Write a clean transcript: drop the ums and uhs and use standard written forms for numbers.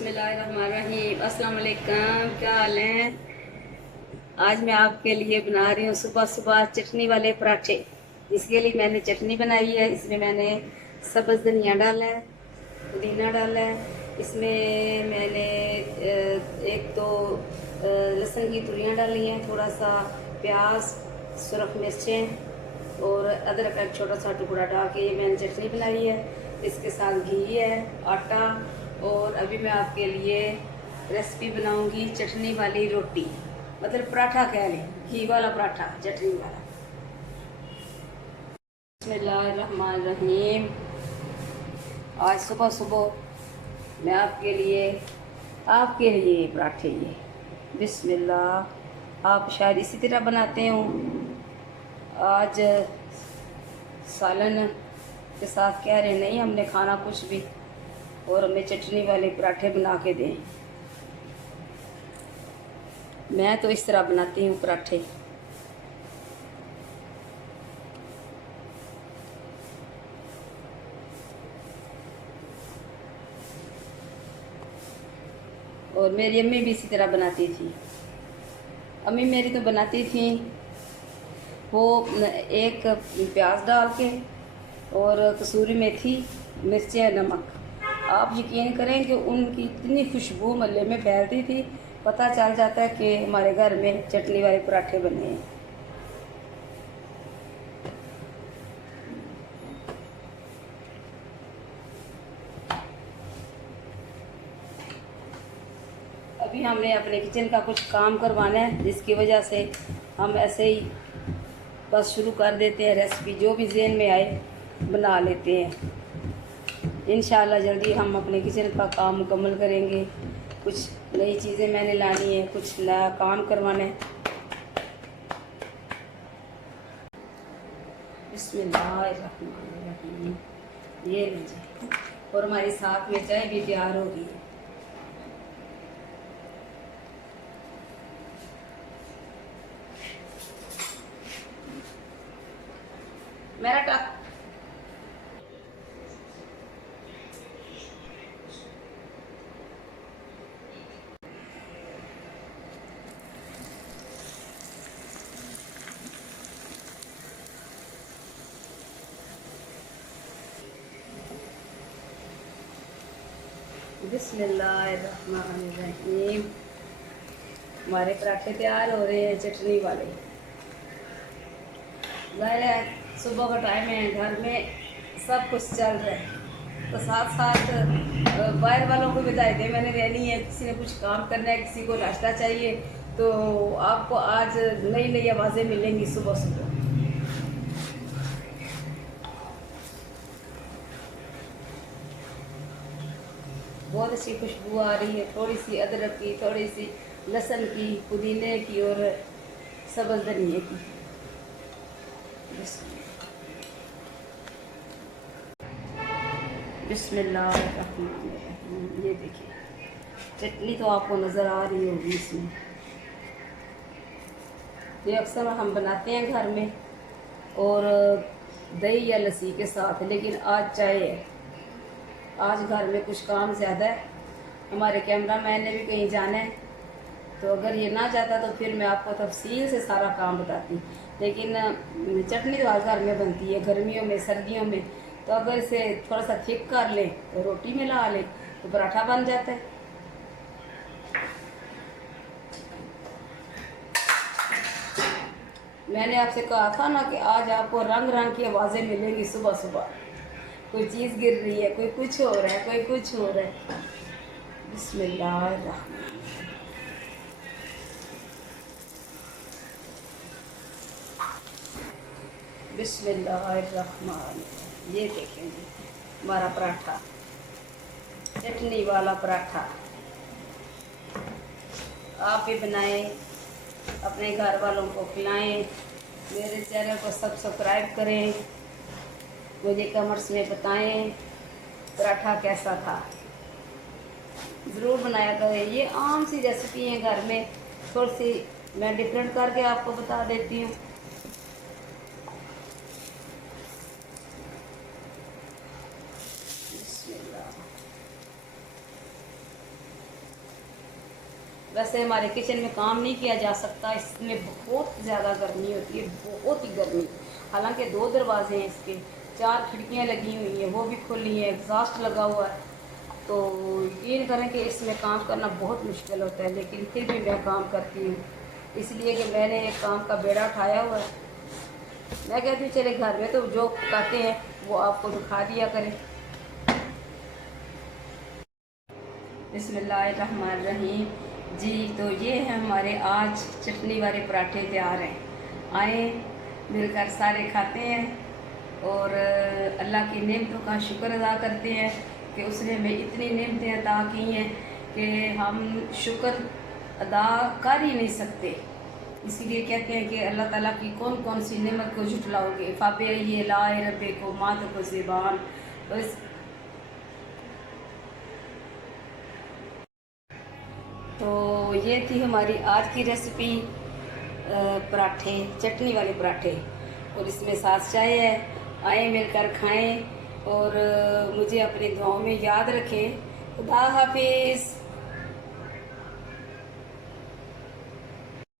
बिस्मिल्लाहिर्रहमानिर्रहीम। अस्सलाम वालेकुम, क्या हाल है। आज मैं आपके लिए बना रही हूँ सुबह सुबह चटनी वाले पराठे। इसके लिए मैंने चटनी बनाई है। इसमें मैंने सब्ज़ धनिया डाला है, पुदीना डाला है। इसमें मैंने एक तो लहसुन की तुरियाँ डाली हैं, थोड़ा सा प्याज, सुरख मिर्चें और अदरक का छोटा सा टुकड़ा डाल के ये मैंने चटनी बनाई है। इसके साथ घी है, आटा, और अभी मैं आपके लिए रेसिपी बनाऊंगी चटनी वाली रोटी, मतलब पराठा कह लें, घी वाला पराठा चटनी वाला। बिस्मिल्लाहिर्रहमानिर्रहीम। आज सुबह सुबह मैं आपके लिए पराठे ये बिस्मिल्लाह। आप शायद इसी तरह बनाते हो। आज सालन के साथ कह रहे नहीं हमने खाना कुछ भी, और हमें चटनी वाले पराठे बना के दें। मैं तो इस तरह बनाती हूँ पराठे। और मेरी अम्मी भी इसी तरह बनाती थी। अम्मी मेरी तो बनाती थी वो एक प्याज डाल के और कसूरी मेथी, मिर्चें, नमक। आप यकीन करें कि उनकी इतनी खुशबू महल्ले में फैलती थी, पता चल जाता है कि हमारे घर में चटनी वाले पराठे बने हैं। अभी हमने अपने किचन का कुछ काम करवाना है, जिसकी वजह से हम ऐसे ही बस शुरू कर देते हैं। रेसिपी जो भी ज़हन में आए बना लेते हैं। इंशाल्लाह जल्दी हम अपने किचन का काम मुकम्मल करेंगे। कुछ नई चीज़ें मैंने लानी है, कुछ नया काम करवाना है। बिस्मिल्लाहिर्रहमानिर्रहीम। ये लीजिए, और हमारी साथ में चाय भी तैयार होगी। मेरा टक बिस्मिल्लाहिर्रहमानिर्रहीम। हमारे पराठे तैयार हो रहे हैं चटनी वाले। ज़ाहिर है सुबह का टाइम है, घर में सब कुछ चल रहा है, तो साथ साथ बाहर वालों को भी दायित्व मैंने देनी है। किसी ने कुछ काम करना है, किसी को नाश्ता चाहिए, तो आपको आज नई नई आवाज़ें मिलेंगी सुबह सुबह। बहुत अच्छी खुशबू आ रही है, थोड़ी सी अदरक की, थोड़ी सी लहसुन की, पुदीने की और सब्ज़ धनिए की। बिस्मिल्लाहिर्रहमानिर्रहीम। ये देखिए चटनी तो आपको नज़र आ रही होगी इसमें। ये अक्सर हम बनाते हैं घर में, और दही या लस्सी के साथ, लेकिन आज चाय है। आज घर में कुछ काम ज़्यादा है, हमारे कैमरामैन ने भी कहीं जाना है, तो अगर ये ना जाता तो फिर मैं आपको तफसील से सारा काम बताती। लेकिन चटनी तो हर घर में बनती है, गर्मियों में, सर्दियों में। तो अगर इसे थोड़ा सा थिक कर ले, तो रोटी में ला ले, तो पराठा बन जाता है। मैंने आपसे कहा था ना कि आज आपको रंग रंग की आवाज़ें मिलेंगी सुबह सुबह। कोई चीज़ गिर रही है, कोई कुछ हो रहा है, कोई कुछ हो रहा है। बिस्मिल्लाहिर्रहमानिर्रहीम। बिस्मिल्लाहिर्रहमानिर्रहीम। ये देखेंगे हमारा पराठा, चटनी वाला पराठा। आप भी बनाएं, अपने घर वालों को खिलाएं। मेरे चैनल को सब्सक्राइब करें, मुझे कमेंट्स में बताएं पराठा कैसा था। ज़रूर बनाया करें। ये आम सी रेसिपी है, घर में थोड़ी सी मैं डिफरेंट करके आपको बता देती हूँ। वैसे हमारे किचन में काम नहीं किया जा सकता, इसमें बहुत ज़्यादा गर्मी होती है, बहुत ही गर्मी। हालांकि 2 दरवाजे हैं इसके, 4 खिड़कियां लगी हुई हैं, वो भी खुली हैं, एग्जॉस्ट लगा हुआ है। तो यकीन करें कि इसमें काम करना बहुत मुश्किल होता है, लेकिन फिर भी मैं काम करती हूँ, इसलिए कि मैंने एक काम का बेड़ा उठाया हुआ है। मैं कहती हूँ चले घर में तो जो पकाते हैं वो आपको दिखा दिया करें। बिस्मिल्लाहिर्रहमानिर्रहीम जी। तो ये है हमारे आज चटनी वाले पराठे तैयार हैं। आए मिलकर सारे खाते हैं और अल्लाह की नेमतों का शुक्र अदा करते हैं कि उसने हमें इतनी नेमतें अदा की हैं कि हम शुक्र अदा कर ही नहीं सकते। इसीलिए कहते हैं कि अल्लाह ताला की कौन कौन सी नेमत को झुटलाओगे, फ़ाबे ये लाए रबे को मात को ज़बान। तो ये थी हमारी आज की रेसिपी, पराठे, चटनी वाले पराठे, और इसमें साथ चाय है। आए मिलकर खाएं और मुझे अपनी दुआओं में याद रखें। खुदा हाफिज़।